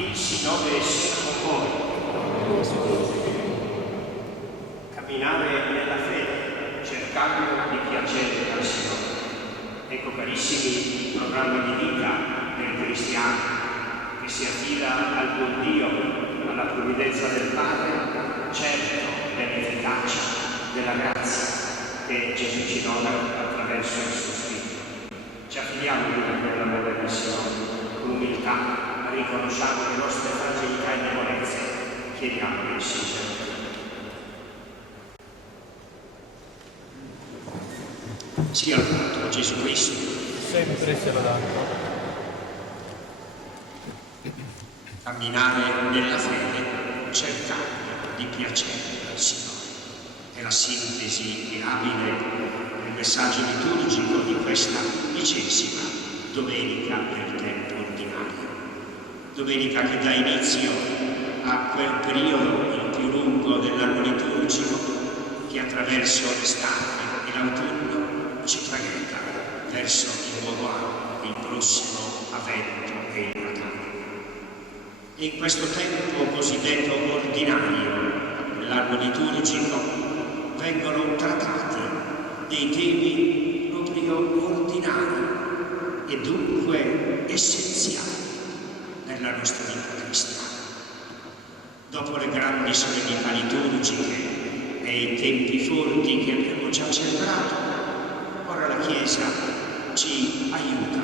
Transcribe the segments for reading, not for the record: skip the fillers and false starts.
Il Signore sia con voi. Camminare nella fede, cercando di piacere al Signore. Ecco, carissimi, il programma di vita del cristiano che si affida al buon Dio, alla provvidenza del Padre, certo dell'efficacia, della grazia che Gesù ci dona attraverso il suo Spirito. Ci affidiamo nell'amore del Signore, con umiltà, riconosciamo le nostre fragilità e debolezze, chiediamo il Signore. Sia lodato Gesù Cristo. Sempre sia lodato. Camminare nella fede, cercando di piacere al Signore. È la sintesi abile del messaggio liturgico di questa 10ª domenica del tempo ordinario. Domenica che dà inizio a quel periodo il più lungo dell'anno liturgico che attraverso l'estate e l'autunno ci traghetta verso il nuovo anno, il prossimo avvento e il Natale. E in questo tempo cosiddetto ordinario dell'anno liturgico vengono trattati dei temi proprio ordinari e dunque essenziali nella nostra vita cristiana. Dopo le grandi solennità liturgiche e i tempi forti che abbiamo già celebrato, ora la Chiesa ci aiuta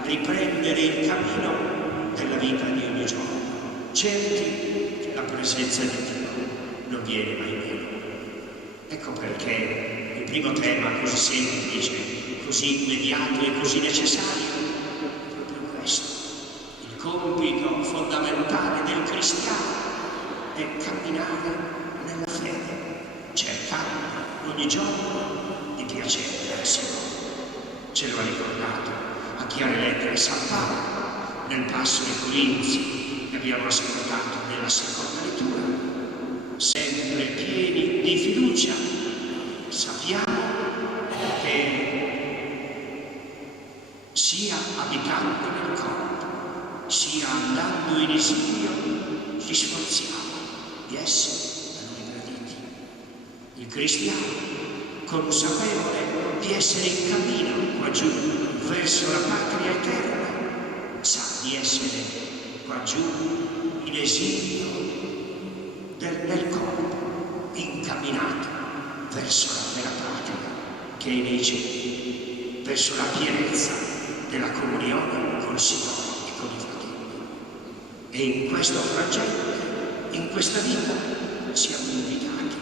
a riprendere il cammino della vita di ogni giorno, certi che la presenza di Dio non viene mai meno. Ecco perché il primo tema così semplice, così immediato e così necessario è proprio questo. Il compito fondamentale del cristiano è camminare nella fede, cercando ogni giorno di piacere al Signore. Ce lo ha ricordato a chiare lettere San Paolo nel passo ai Corinzi che abbiamo ascoltato nella seconda lettura. Sempre pieni di fiducia, sappiamo che sia abitando nel corpo, sia andando in esilio, ci sforziamo di essere da noi graditi. Il cristiano, consapevole di essere in cammino qua giù verso la patria eterna, sa di essere qua giù in esilio nel corpo, incamminato verso la vera patria che è nei cieli, verso la pienezza della comunione col Signore e con i fratelli. E in questo frangente, in questa vita, siamo invitati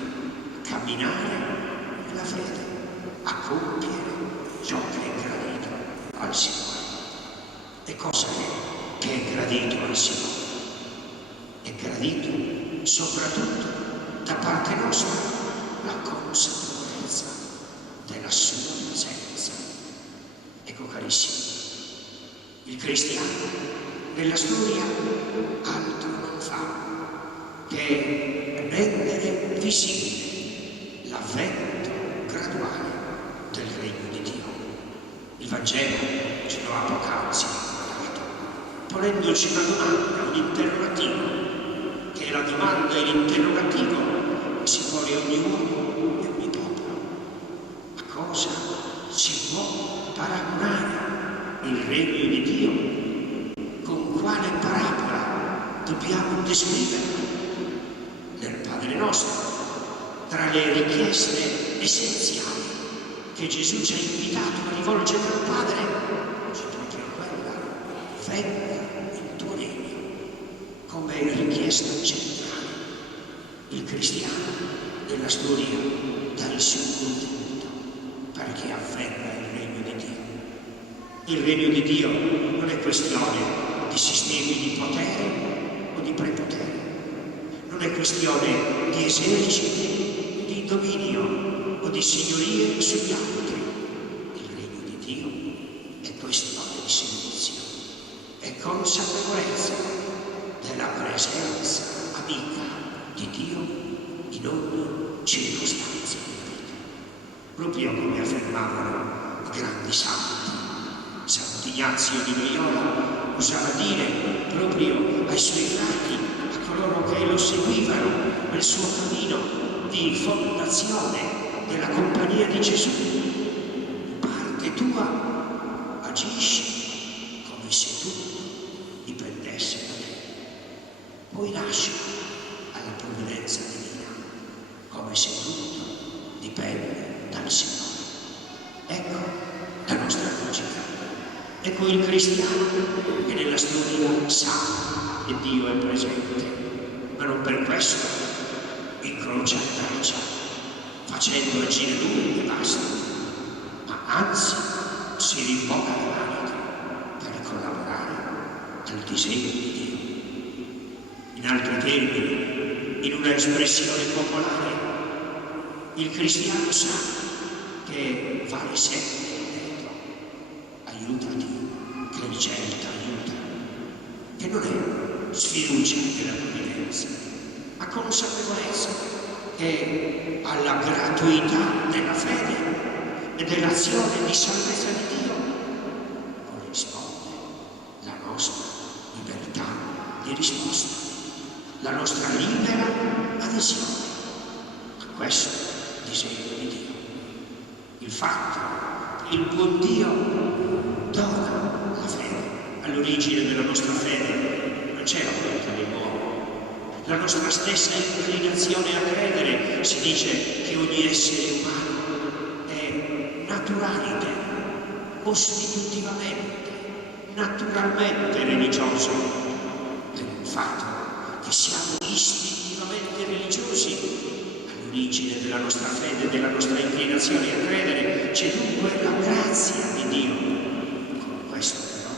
a camminare nella fede, a compiere ciò che è gradito al Signore. E cosa che è gradito al Signore? È gradito soprattutto da parte nostra la consapevolezza della sua presenza. Ecco, carissimi, il cristiano nella storia altro non fa che rendere visibile l'avvento graduale del regno di Dio. Il Vangelo ce lo ha poc'anzi ricordato, ponendoci una domanda, un interrogativo, che è la domanda e l'interrogativo che si pone ogni uomo e ogni popolo. A cosa si può paragonare il regno di Dio? Con quale parabola dobbiamo descriverlo? Nel Padre nostro, tra le richieste essenziali che Gesù ci ha invitato a rivolgere al Padre, c'è proprio quella: venga il tuo regno, come richiesta centrale. Il cristiano nella storia dà il suo contributo perché avvenga il regno di Dio. Il regno di Dio non è questione di sistemi di potere o di prepotere, non è questione di eserciti, di dominio o di signorie sugli altri. Il regno di Dio è questione di servizio, è consapevolezza della presenza amica di Dio in ogni circostanza della vita. Proprio come affermavano i grandi santi, Sant'Ignazio di Loyola osava dire proprio ai suoi frati, a coloro che lo seguivano nel suo cammino di fondazione della compagnia di Gesù: parte tua agisci come se tutto dipendesse da te, poi lascia alla provvidenza divina, come se tutto dipende dal Signore. Ecco la nostra logica. Ecco il cristiano che nella storia sa che Dio è presente, ma non per questo incrocia le braccia facendo agire Lui e basta, ma anzi si rimbocca le maniche per collaborare al disegno di Dio. In altri termini, in una espressione popolare, il cristiano sa che vale sempre dentro: aiutati, che il cielo ti aiuta, che non è sfiducia della provvidenza, ma consapevolezza che alla gratuità della fede e dell'azione di salvezza di Dio corrisponde la nostra libertà di risposta, la nostra libera adesione a questo disegno di Dio. Il fatto che il buon Dio dona la fede. All'origine della nostra fede non c'era qualcosa di nuovo. La nostra stessa inclinazione a credere, si dice che ogni essere umano è naturalmente, costitutivamente, naturalmente religioso. Per il fatto che siamo istintivamente religiosi, all'origine della nostra fede, della nostra inclinazione a credere, c'è dunque la grazia di Dio. Con questo però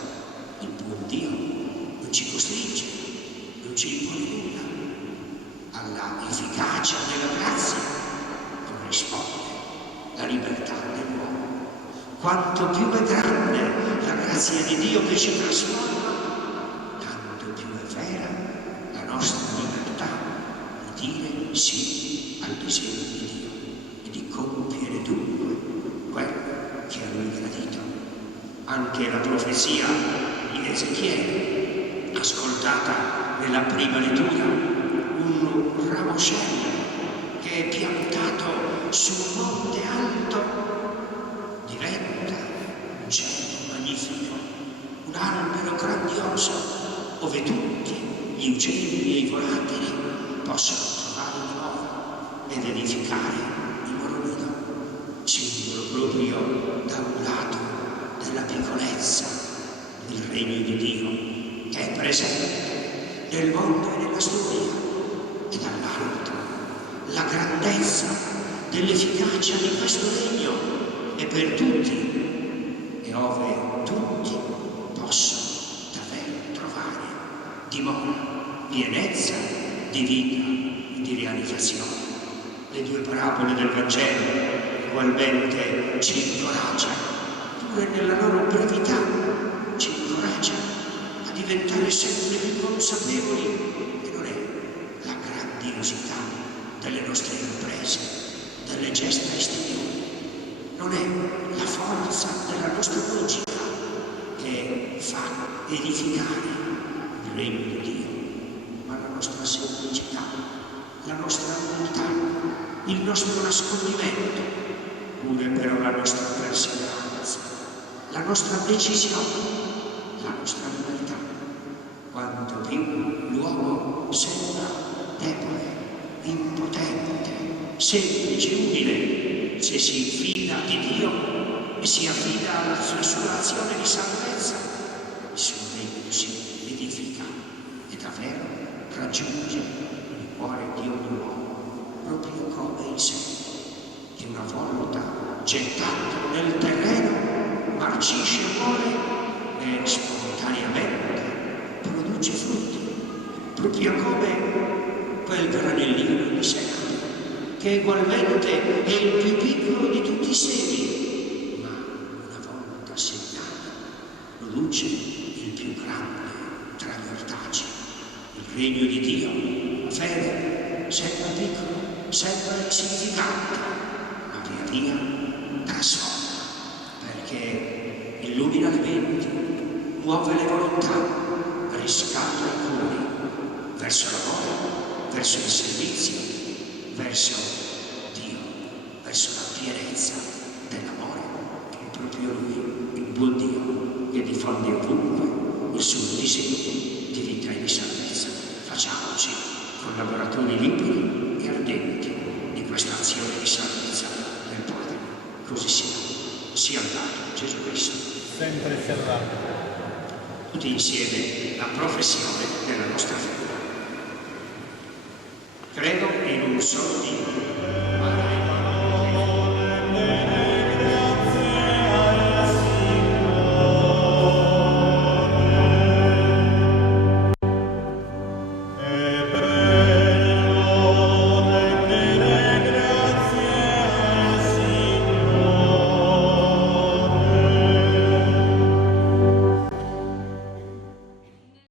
il buon Dio non ci costringe, non ci impone nulla. Alla efficacia della grazia corrisponde la libertà dell'uomo. Quanto più è grande la grazia di Dio che ci trasforma, tanto più è vera la nostra libertà di dire sì al disegno di Dio e di compiere dunque quello che a Lui gradito. Anche la profezia di Ezechiele, ascoltata nella prima lettura, un ramoscello che è piantato su un monte alto diventa un cielo magnifico, un albero grandioso dove tutti gli uccelli e i volatili possono trovare dimora ed edificare il loro nido, simbolo proprio da un lato della piccolezza del regno di Dio che è presente nel mondo e nella storia, e dall'altro la grandezza dell'efficacia di questo regno è per tutti, e ove tutti possono davvero trovare dimora, pienezza di vita e di realizzazione. Le due parabole del Vangelo ugualmente ci incoraggiano, pure nella loro brevità, ci incoraggiano a diventare sempre più consapevoli che non è la grandiosità delle nostre imprese, delle gesta esteriori, non è la forza della nostra logica che fa edificare il regno di Dio, ma la nostra semplicità, la nostra umiltà, il nostro nascondimento, pure però la nostra perseveranza, la nostra decisione, la nostra libertà. Quanto più l'uomo sembra debole, impotente, semplice, umile, se si fida di Dio e si affida alla sua azione di salvezza, il suo regno si edifica e davvero raggiunge il cuore di ogni uomo, proprio come in sé, che una volta gettato nel terreno marcisce e muore e spontaneamente produce frutti, proprio come quel granellino di senape, che ugualmente è il più piccolo di tutti i semi, ma una volta seminato produce il più grande tra gli ortaggi. Il regno di Dio, fede, sembra piccolo, sembra insignificante, ma via via trasforma, perché illumina le menti, muove le volontà, riscalda i cuori verso l'amore, verso il servizio, verso Dio, verso la pienezza dell'amore che è proprio Lui, il buon Dio, che diffonde ovunque il suo disegno di vita e di salvezza. Facciamoci collaboratori liberi e ardenti di questa azione di salvezza del Padre. Così sia lodato Gesù Cristo. Sempre sia lodato. Tutti insieme la professione della nostra fede. Credo in un solo Dio,